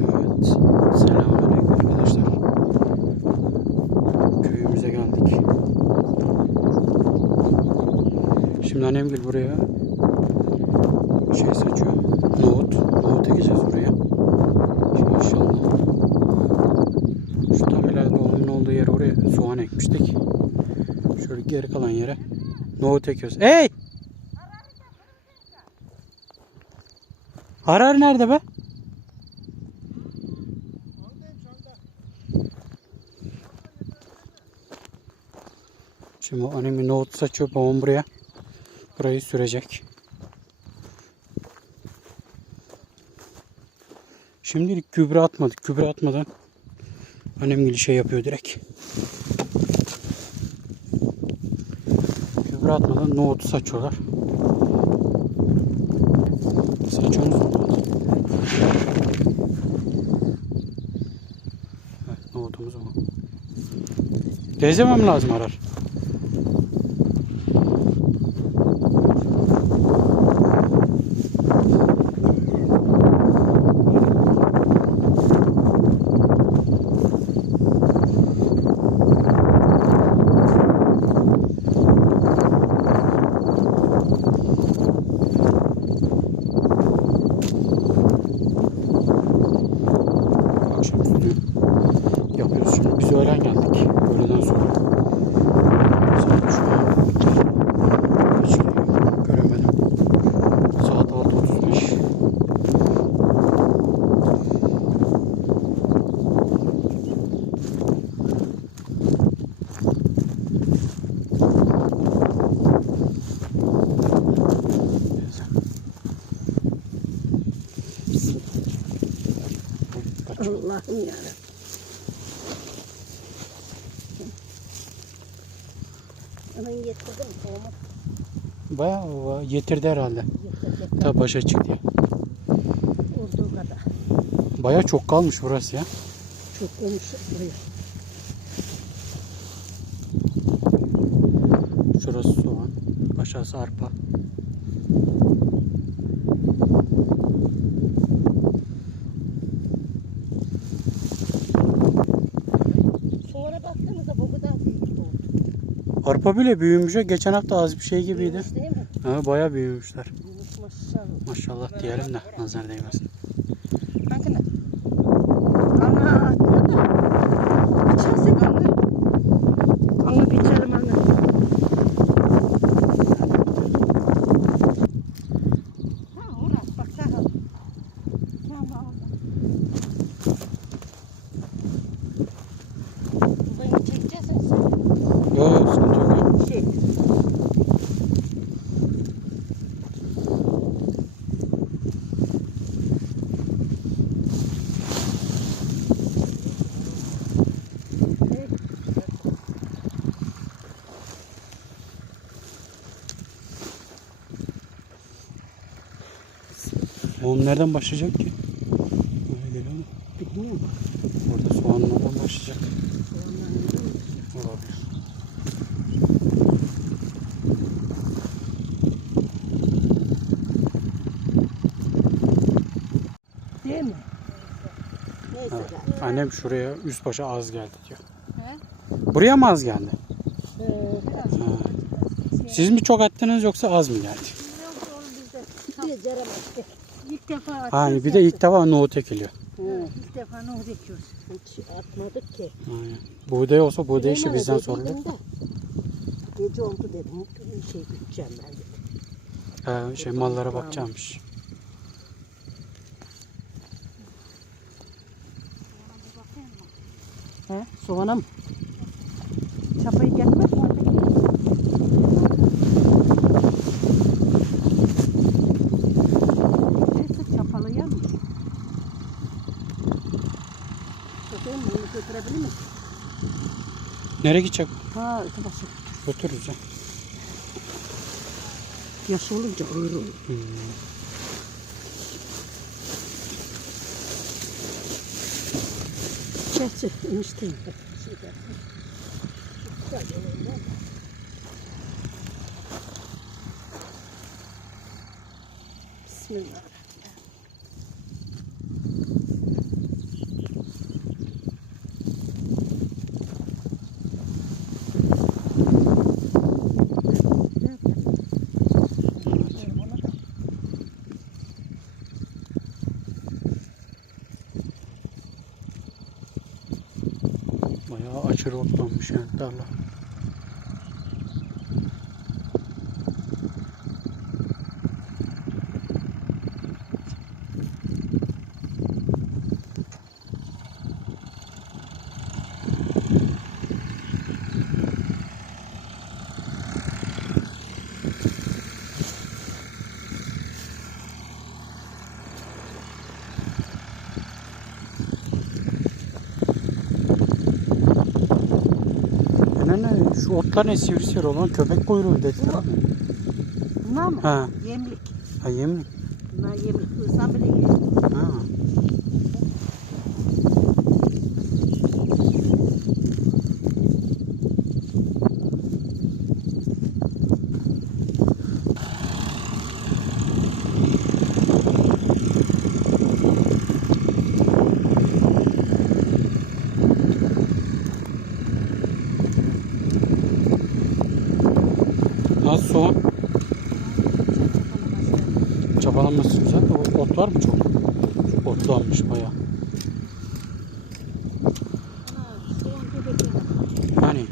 Evet. Selamünaleyküm arkadaşlar. Köyümüze geldik. Şimdi annemgil buraya şey seçiyor. Nohut. Nohut ekeceğiz oraya. Şimdi inşallah. Şu tam ileride babamın olduğu yere oraya soğan ekmiştik. Şöyle geri kalan yere nohut ekiyoruz. Hey! Harar nerede be? Şimdi annem bir nohut saçıyor babam buraya. Burayı sürecek. Şimdilik gübre atmadık. Gübre atmadan annem gibi şey yapıyor direkt. Gübre atmadan nohutu saçıyorlar. Saçıyorsunuz mu? Evet, nohutumuz bu. Gezemem lazım arar. Akşamüstü yapıyoruz şimdi. Biz öğlen geldik. Öğleden sonra. Saat şu an kaç geliyor? Göremedim. Saat 6.35. Allah'ım yarabbim. Anan getirdim tohumu. Bayağı yetirdi herhalde. Ta başa çıktı. Olduğu kadar. Bayağı çok kalmış burası ya. Çok olmuş buraya. Şurası soğan. Aşağısı arpa. Sonra baktığımızda bu kadar büyük oldu. Arpa bile büyümüş. ya. Geçen hafta az bir şey gibiydi. Büyümüş değil mi? Ha, bayağı büyümüşler. Büyümüş maşallah. Maşallah diyelim de nazar değmesin. Oğlum nereden başlayacak ki? Böyle geliyor mu? Burada soğanın oradan başlayacak. Olabilir. Değil mi? Neyse Evet. Annem şuraya üst başa az geldi diyor. Buraya mı az geldi? Ee, biraz Ha. Siz mi çok attınız yoksa az mı geldi? Defa atıyoruz. Ha, bir de ilk defa nohut ekiliyor. Hı. İlk defa nohut ekiyoruz. Hiç atmadık ki. Aynen. Buğday olsa buğday işi bizden sorulur. Gece oldu dedim. Bir şey gideceğim ben dedim. Ha, şey mallara bakacakmış. He? Soğana mı? Çapayı gelmez Nereye gidecek? Ha öte başı. Götürürüz ya. Yaş olunca ağır olur. Hmm. Çek enişteyim. Şey dersin. Güzel yolunda. Bismillah. aşırı otlanmış yani tarla. Yani ne, şu otlar ne sivri sivri olan köpek kuyruğu dediler abi. Bunlar mı? Ha, Yemlik. ha yemlik. Bunlar yemlik. Isam bile yiyor. Ha. Nasıl soğan? Çapalanması güzel de o- ot var mı çok? Çok otlanmış bayağı. Soğan köpek Yani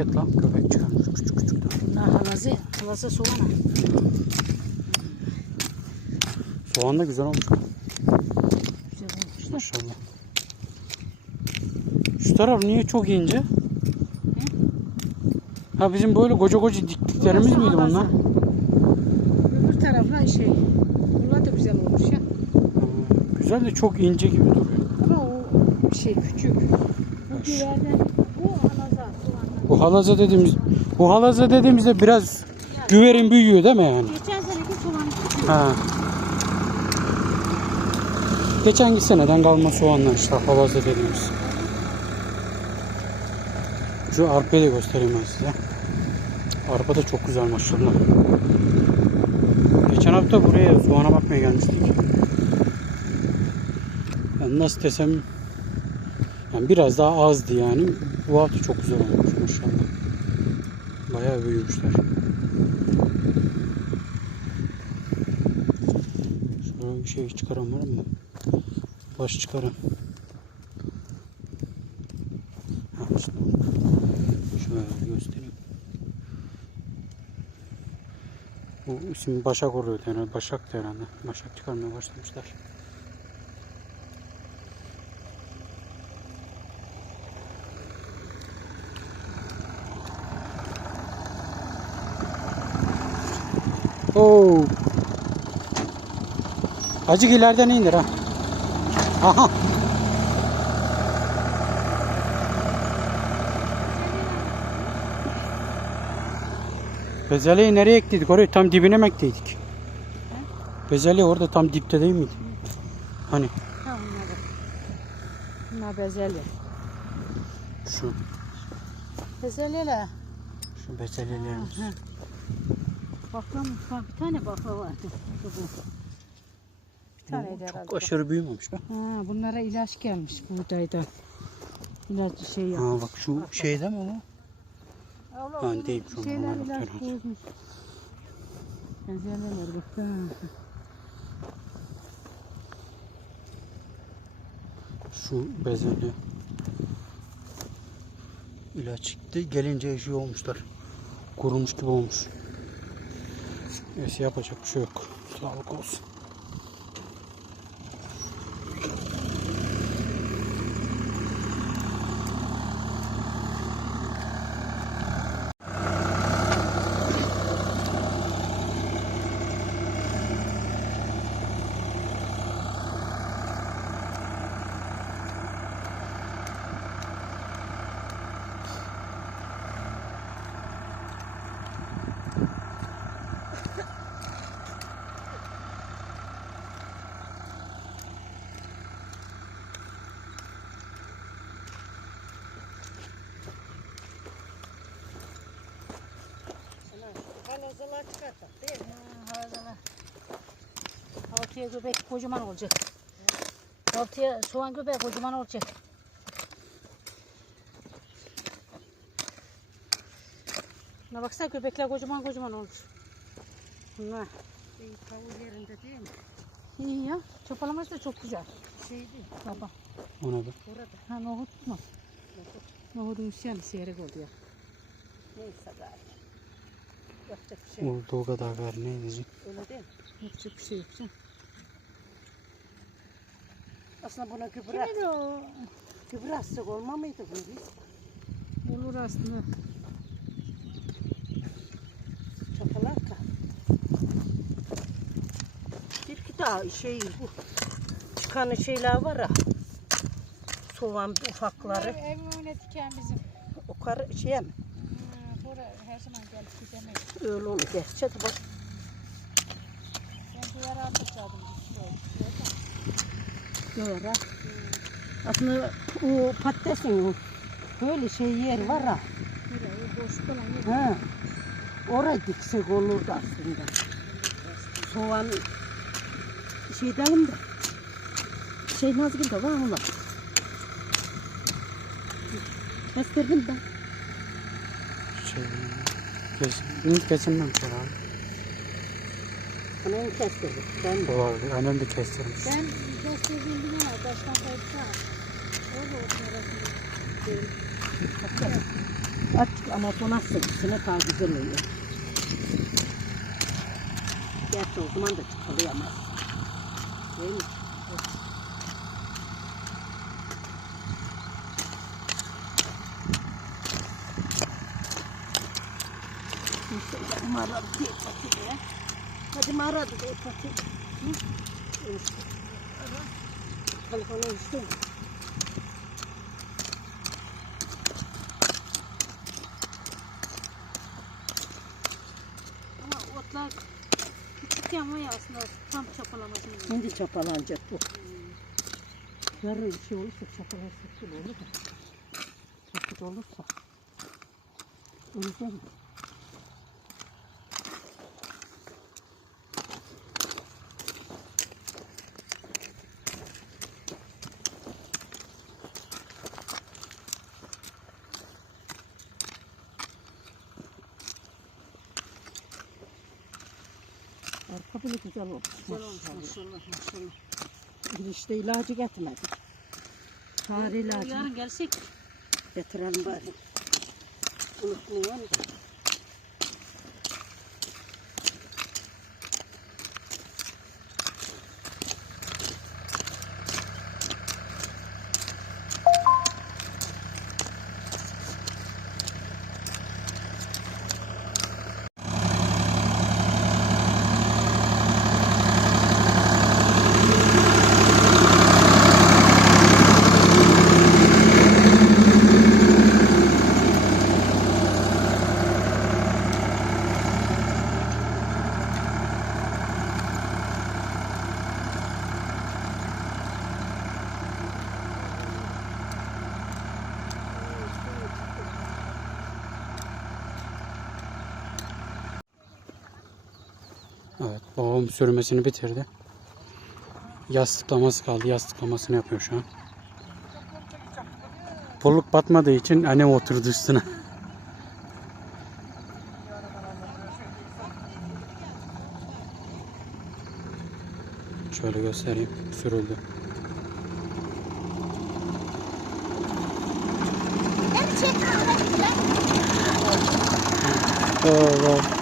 hakikaten lan köpek çıkarmış küçük küçük de. Bunlar halazı. Halazı soğana. Soğan da güzel olmuş. Güzel olmuş. Maşallah. Şu taraf niye çok ince? Ha bizim böyle koca koca diktiklerimiz miydi bunlar? halazı. Öbür taraflar şey. Bunlar da güzel olmuş ya. Ha, Güzel de çok ince gibi duruyor. Ama o şey küçük. Bu güverden. Bu halaza. Soğanlar. Bu halaza dediğimiz bu halaza dediğimizde biraz güverin büyüyor değil mi yani? Geçen seneki soğan. Ha. Geçen seneden kalma soğanlar işte halaza dediğimiz. Şu arpayı da göstereyim ben size. Arpa da çok güzel maşallah. Geçen hafta buraya soğana bakmaya gelmiştik. Yani nasıl desem yani biraz daha azdı yani. Bu hafta çok güzel maşallah. Bayağı büyümüşler. Şöyle bir şey çıkaran var mı? Baş çıkaran. Şöyle göstereyim. Bu isim Başak oluyordu herhalde. Başak herhalde. Başak çıkarmaya başlamışlar. Acık ileriden indir ha. Aha. Bezelyeyi nereye ektiydik? Oraya tam dibine mi ektiydik? Bezelye orada tam dipte değil miydi? Hani Ha bunlar. Bunlar bezelye. şu Bezelyeler. şu bezelyelerimiz. Hı. Bakla mutfağı bir tane bakla vardı. Bu, herhalde. çok aşırı büyümemiş be. Ha, bunlara ilaç gelmiş buğdaydan. İlaç şey Ha yapmış. bak şu şeyde mi o? Ha, değil, şu Şeyler normal ilaç bozmuş. Bak. Ha. Şu bezelye. İlaç çıktı. Gelince şey olmuşlar. Kurumuş gibi olmuş. Neyse yapacak bir şey yok. Sağlık olsun. Halazalar çıkarttık değil mi? Ha, halazalar. Altıya göbek kocaman olacak. Altıya soğan göbeği kocaman olacak. Buna baksana göbekler kocaman kocaman olmuş. Bunlar. Şey, tavuğu yerinde değil mi? İyi ya. Çapalaması da çok güzel. Şeydi Baba. O ne be? orada. Ha nohut mu? Nohudun üsyanı seyrek oldu ya. Neyse gari. Yapacak bir şey yok. Olduğu kadar gar ne diyecek? Öyle değil mi? Yapacak bir şey yok canım. Aslında buna gübre, Kimin o? gübre atsak olma mıydı bu biz? Olur aslında. Çapalar da. Bir iki daha şey bu. Çıkan şeyler var ya. Soğan ufakları. Ev öyle diken bizim. O kar şey mi? Buraya her zaman gelip gidemeyiz. Öyle olur. Gerçi de bak. Ben duvar altı çaldım. Doğru. Aslında o patatesin böyle şey yer var ha. Ha. Oraya diksek olurdu aslında. Soğan şey dedim de. Şey Nazgül de var mı? Kestirdim ben. Kes, bunu kesilmemiş herhalde. Anam kestirdim. Ben de. Olabilir. Annem de kestirmiş. Ben gösterdiğim bir var. Baştan kayıtsa. Orada olsun orası. Aç ama içine daha güzel oluyor. Gerçi o zaman da çıkalayamaz. Değil mi? Mağara diye patı ya. Hadi mağara diye? Evet. Telefonu. Ama otlar küçük ama ya aslında tam çapalamasını. Şimdi çapalanacak bu. Yarın bir şey olursa çapalarsak olur da. Çaput olursa. Öyle Arka bile güzel olmuş. Güzel olmuş maşallah maşallah. Girişte ilacı getirmedik. Fare ilacı Yarın gelsek getirelim bari. Unutmayalım da. Evet babam sürmesini bitirdi. Yastıklaması kaldı. Yastıklamasını yapıyor şu an. Pulluk batmadığı için annem oturdu üstüne. Şöyle göstereyim. Sürüldü. Oo, oo.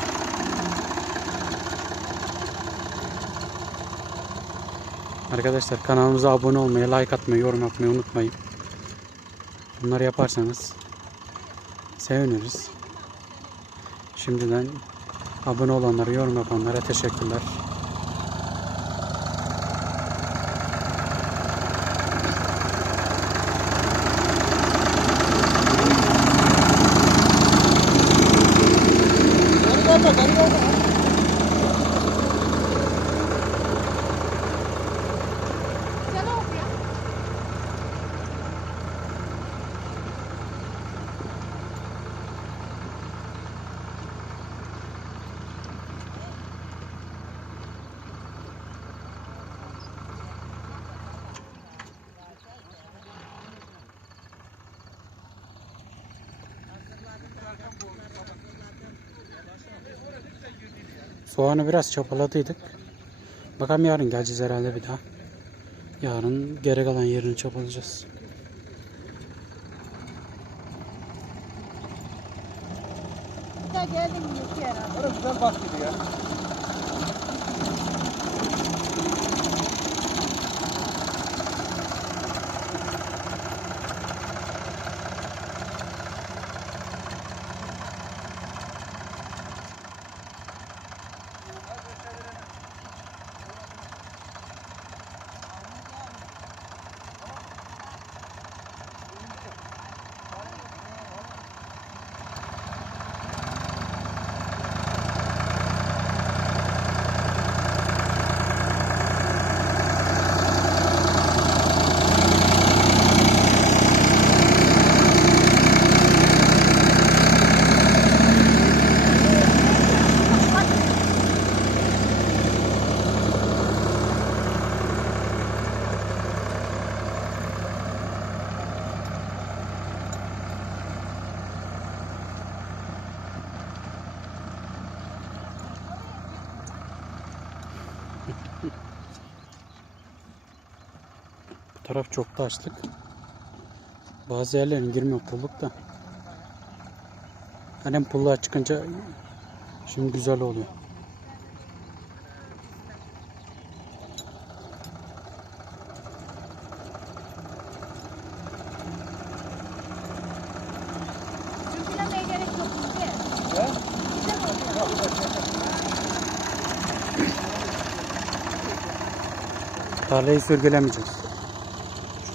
Arkadaşlar kanalımıza abone olmayı, like atmayı, yorum yapmayı unutmayın. Bunları yaparsanız seviniriz. Şimdiden abone olanlara, yorum yapanlara teşekkürler. Soğanı biraz çapaladıydık. Bakalım yarın geleceğiz herhalde bir daha. Yarın geri kalan yerini çapalayacağız. Bir daha geldim bir kere. Orası ben bahsedeyim. Taraf çok taşlık. Bazı yerlerin girmiyor pulluk da. Hani pulluğa çıkınca şimdi güzel oluyor. Tarlayı sürgülemeyeceğiz.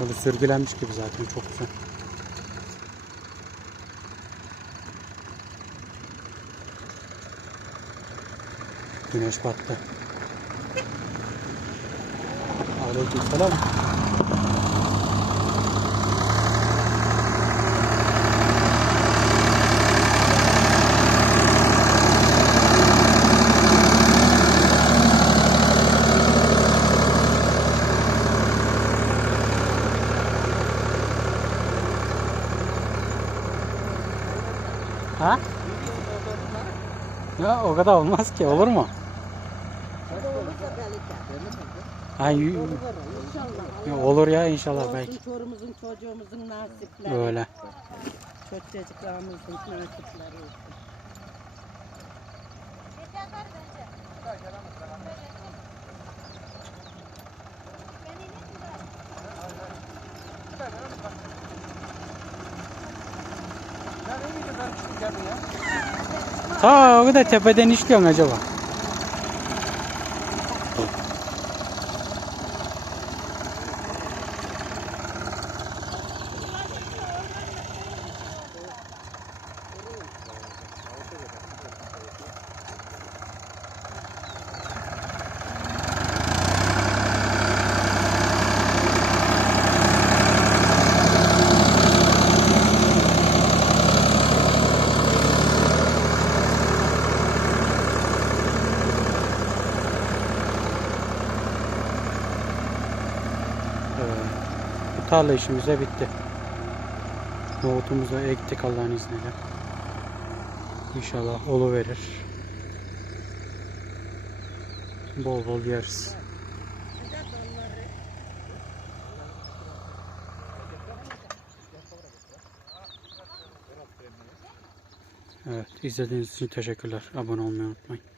Şöyle sürgülenmiş gibi zaten çok güzel. Güneş battı. Aleykümselam. Ha? O kadar olmaz ki olur mu? Olursa belki. Ha, y- Olur ya olur ya inşallah belki. çorumuzun çocuğumuzun nasipleri. Öyle. Çocuklarımızın nasipleri. Ya ne iyi kadar çıkıp geldin ya. Ta o kadar tepeden işliyorsun acaba? Tarla işimiz de bitti. Nohutumuzu ektik Allah'ın izniyle. İnşallah olu verir. Bol bol yeriz. Evet, izlediğiniz için teşekkürler. Abone olmayı unutmayın.